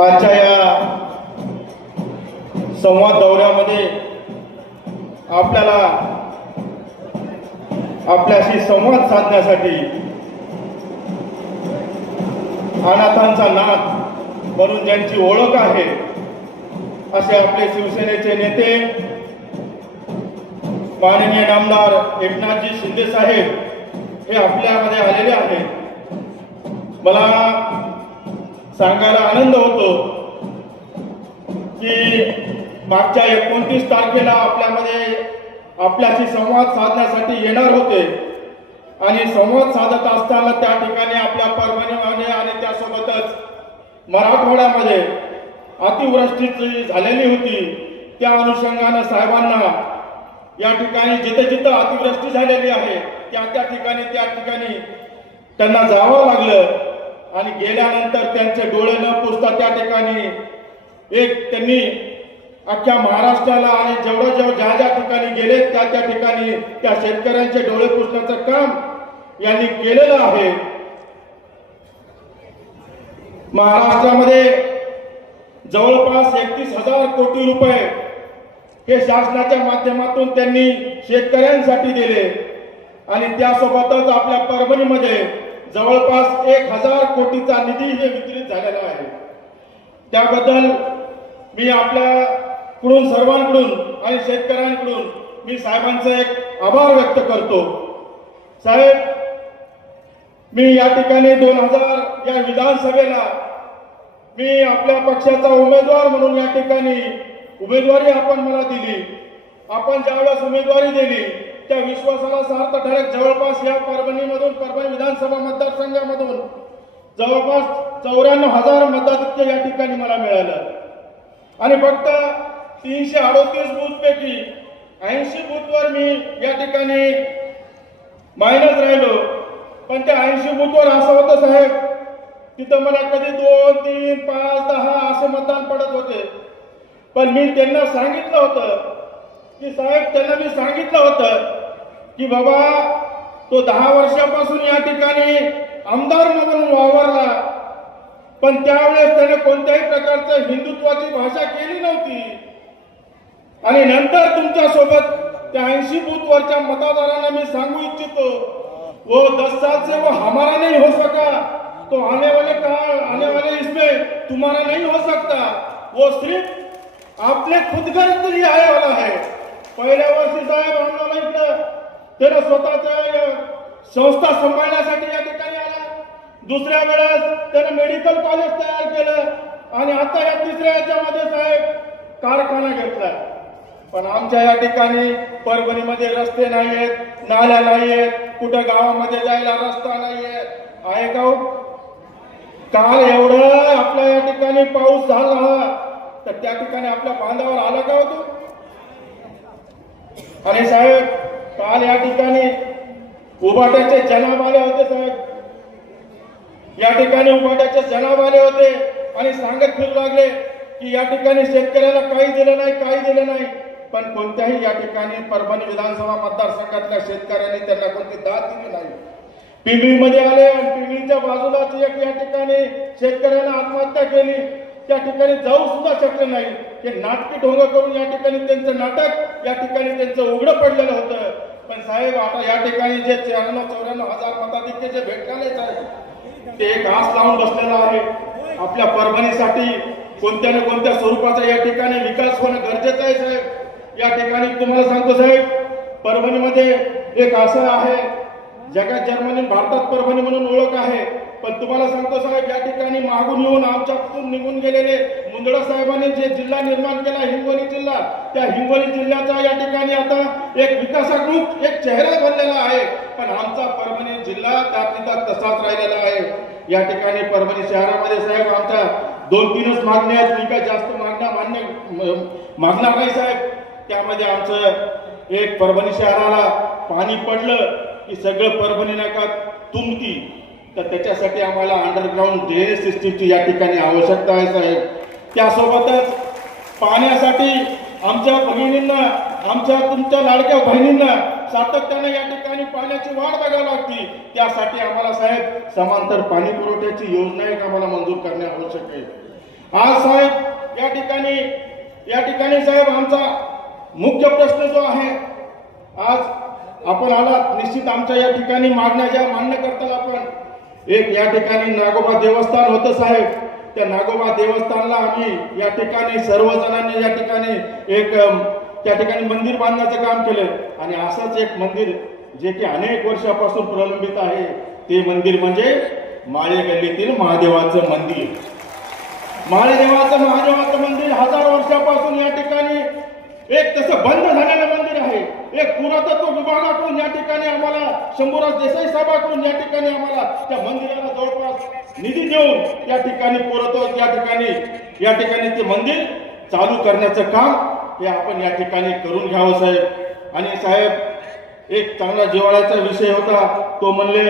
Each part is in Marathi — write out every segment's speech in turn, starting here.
आजच्या या संवाद दौऱ्यामध्ये आपल्याला आपल्याशी संवाद साधण्यासाठी अनाथांचा नाथ म्हणून ज्यांची ओळख आहे असे आपले शिवसेनेचे नेते माननीय नामदार एकनाथजी शिंदे साहेब हे आपल्यामध्ये आलेले आहेत। मला सांगायला आनंद होतो की मागच्या 29 तारखेला आपल्याशी संवाद साधण्यासाठी येणार होते आणि संवाद साधत असताना त्या ठिकाणी आपल्या परभणीमध्ये आणि त्यासोबतच मराठवाड्यामध्ये अतिवृष्टी झालेली होती। त्या अनुषंगाने साहेबांना या ठिकाणी जिथे जिथे अतिवृष्टी झालेली आहे त्या ठिकाणी त्यांना जावं लागलं आणि गेल्यानंतर त्यांचे डोळे न पुसता त्या ठिकाणी त्यांनी अख्ख्या महाराष्ट्राला आणि जेवढं ज्या ठिकाणी गेले त्या ठिकाणी त्या शेतकऱ्यांचे डोळे पुसण्याचं काम यांनी केलेलं आहे। महाराष्ट्रामध्ये जवळपास 31,000 कोटी रुपये हे शासनाच्या माध्यमातून त्यांनी शेतकऱ्यांसाठी दिले आणि त्यासोबतच आपल्या परभणीमध्ये जवळपास 1,000 कोटीचा निधी हे वितरित झालेला आहे। त्याबद्दल मी आपल्याकडून सर्वांकडून आणि शेतकऱ्यांकडून मी साहेबांचा एक आभार व्यक्त करतो। साहेब, मी या ठिकाणी 2000 या विधानसभेला मी आपल्या पक्षाचा उमेदवार म्हणून या ठिकाणी उमेदवारी आपण मला दिली। आपण ज्यावेळेस उमेदवारी दिली त्या विश्वासाला सार्थ ठरत जवळपास या परभणी विधानसभा मतदारसंघामधून जवळपास 94,000 मताधिक्य या ठिकाणी मला मिळालं आणि फक्त 338 बूथ पैकी 80 बूथवर मी या ठिकाणी मायनस राहिलो। पण त्या 80 बूथवर असं होतं साहेब, तिथं मला कधी 2, 3, 5, 10 असे मतदान पडत होते। पण मी त्यांना सांगितलं होतं की बाबा तो 10 वर्षापासून या ठिकाणी आमदार म्हणून वावरला, पण त्यावेळेस त्याने कोणत्याही प्रकारचं हिंदुत्वाची भाषा केली नव्हती आणि नंतर तुमच्या सोबत त्या 80 बूथवरच्या मतदारांना मी सांगू इच्छितो, वो 10 साल से वो हमारा नहीं हो सका तो आने वाले इसमें तुम्हारा नहीं हो सकता, वो सिर्फ आपने खुद घर के लिए आया वाला है। पहिल्या वर्षी साहेब आम्हाला इकडं त्यानं स्वतःच्या संस्था सांभाळण्यासाठी या ठिकाणी आला, दुसऱ्या वेळेस त्यानं मेडिकल कॉलेज तयार केलं आणि आता या तिसऱ्या याच्यामध्ये साहेब कारखाना घेतला। पण आमच्या या ठिकाणी परभणीमध्ये रस्ते नाहीयेत, नाल्या नाहीयेत, कुठं गावामध्ये जायला रस्ता नाहीये आहे का? काल एवढं आपल्या या ठिकाणी पाऊस झाला तर त्या ठिकाणी आपल्या बांधावर आला का होतो? आणि साहेब काल या ठिकाणी उभाट्याचे जनाब आले होते साहेब, या ठिकाणी उभाट्याचे जनाब आले होते आणि सांगत फिरू लागले की या ठिकाणी शेतकऱ्याला काही दिलं नाही। पण कोणत्याही या ठिकाणी परभणी विधानसभा मतदारसंघातल्या शेतकऱ्यांनी त्यांना कोणती दाद दिली नाही। पिंपळीमध्ये आले आणि पिंपळीच्या बाजूलाच या ठिकाणी शेतकऱ्यांना आत्महत्या केली, त्या ठिकाणी जाऊ सुद्धा शकले नाही। हे नाटकी ढोंग करून या ठिकाणी त्यांचं नाटक या ठिकाणी त्यांचं उघडं पडलेलं होतं। पण साहेब आता या ठिकाणी जे 94,000 मताधिक्य जे भेटले साहेब ते एक आस लावून बसलेला आहे। आपल्या परभणीसाठी कोणत्या ना कोणत्या स्वरूपाचा या ठिकाणी विकास होणं गरजेचं आहे साहेब। या ठिकाणी तुम्हाला सांगतो साहेब, परभणीमध्ये एक असं आहे, जगात जर्मनी भारतात परभणी म्हणून ओळख आहे। पण तुम्हाला सांगतो साहेब, या ठिकाणी मागून येऊन आमच्यापासून निघून गेलेले मुंदडा साहेबांनी जे जिल्हा निर्माण केला हिंगोली जिल्हा, त्या हिंगोली जिल्ह्याचा या ठिकाणी आता एक विकासात्मक एक चेहरा बनलेला आहे। पण आमचा परभणी जिल्हा त्यात तसाच राहिलेला आहे। या ठिकाणी परभणी शहरामध्ये साहेब आमच्या 2-3च मागण्या आहेत, मी काय जास्त मागणार नाही साहेब। त्यामध्ये आमचं एक परभणी शहराला पाणी पडलं की सगळं परभणी नाका तुंबती, तर त्याच्यासाठी आम्हाला अंडरग्राऊंड ड्रेनेज सिस्टीमची या ठिकाणी आवश्यकता आहे साहेब। त्यासोबतच पाण्यासाठी आमच्या बहिणींना, तुमच्या लाडक्या बहिणींना सातत्याने या ठिकाणी पाण्याची वाट बघावी लागते। त्यासाठी आम्हाला साहेब समांतर पाणी पुरवठ्याची योजना एक आम्हाला मंजूर करणे आवश्यक आहे। आज साहेब या ठिकाणी साहेब आमचा मुख्य प्रश्न जो आहे, आज आपण आलात निश्चित आमच्या या ठिकाणी मागण्या ज्या मान्य करताल आपण, एक या ठिकाणी नागोबा देवस्थान होतं साहेब, त्या नागोबा देवस्थानला आम्ही या ठिकाणी सर्वजणांनी या ठिकाणी एक त्या ठिकाणी मंदिर बांधण्याचं काम केलं आणि असंच एक मंदिर जे की अनेक वर्षापासून प्रलंबित आहे ते मंदिर म्हणजे माळे गल्लीतील महादेवाचं मंदिर. महादेवाचं मंदिर 1000 वर्षापासून या ठिकाणी एक तसं बंद झालेलं मंदिर आहे. एक पुरातत्व विभागाकडून या ठिकाणी आम्हाला शंभूराज देसाई साहेबांकडून या ठिकाणी आम्हाला त्या मंदिराला जवळपास निधी देऊन या ठिकाणी पुरातत्व या ठिकाणी ते मंदिर चालू करण्याचं काम हे आपण या ठिकाणी करून घ्यावं साहेब. आणि साहेब एक चांगला जिव्हाळ्याचा विषय होता तो म्हणले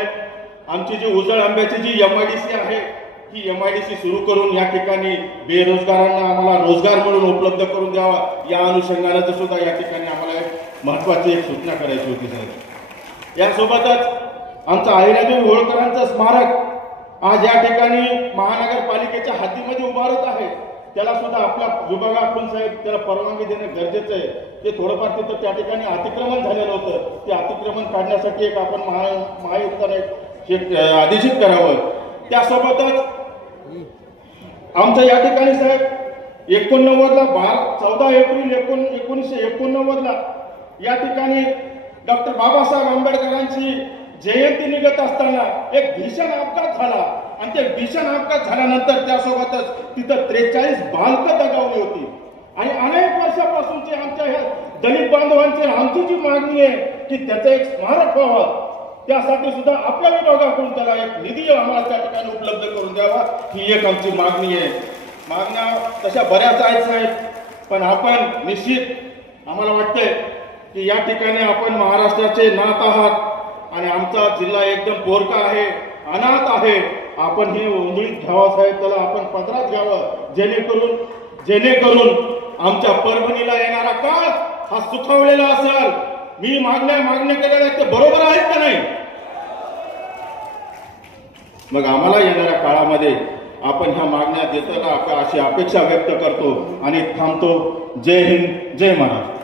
आमची जी उजळ आंब्याची जी MIDC आहे ही MIDC सुरू करून या ठिकाणी बेरोजगारांना आम्हाला रोजगार म्हणून उपलब्ध करून द्यावा, या अनुषंगाने सुद्धा या ठिकाणी आम्हाला एक महत्वाची एक सूचना करायची होती साहेब. यासोबतच आमचं अहिल्यादेवी होळकरांचं स्मारक आज या ठिकाणी महानगरपालिकेच्या हद्दीमध्ये उभारत आहे. त्याला सुद्धा आपल्या विभागाकडून साहेब त्याला परवानगी देणं गरजेचं आहे. ते थोडंफार तिथं त्या ठिकाणी अतिक्रमण झालेलं होतं, ते अतिक्रमण काढण्यासाठी एक आपण महायुक्ताने आदेशित करावं. त्यासोबतच आमचं या ठिकाणी साहेब 14 एप्रिल 1989 या ठिकाणी डॉक्टर बाबासाहेब आंबेडकरांची जयंती निघत असताना एक भीषण अपघात झाला आणि ते भीषण अपघात झाल्यानंतर त्यासोबतच तिथं 43 बालकं दगावली होती. आणि अनेक वर्षापासूनचे आमच्या ह्या दलित बांधवांची आमची जी मागणी आहे की त्याचं एक स्मारक व्हावं, त्यासाठी सुद्धा आपल्या विभागाकडून त्याला एक निधी आम्हाला त्या ठिकाणी उपलब्ध करून द्यावा, ही एक आमची मागणी आहे. मागण्या तशा बऱ्याच आहेत साहेब, पण आपण निश्चित आम्हाला वाटतंय की या ठिकाणी आपण महाराष्ट्राचे नाथ आहात आणि आमचा जिल्हा एकदम पोरका आहे, अनाथ आहे. आपण हे उंदळीत घ्यावं साहेब, त्याला आपण पदरात घ्यावं, जेणेकरून आमच्या परभणीला येणारा काळ हा सुखावलेला असेल. मी मागण्या केलेल्या आहेत ते बरोबर आहेत का नाही? मग आम्हाला येणाऱ्या काळामध्ये आपण ह्या मागण्या देतो का अशी अपेक्षा व्यक्त करतो आणि थांबतो. जय हिंद, जय महाराष्ट्र.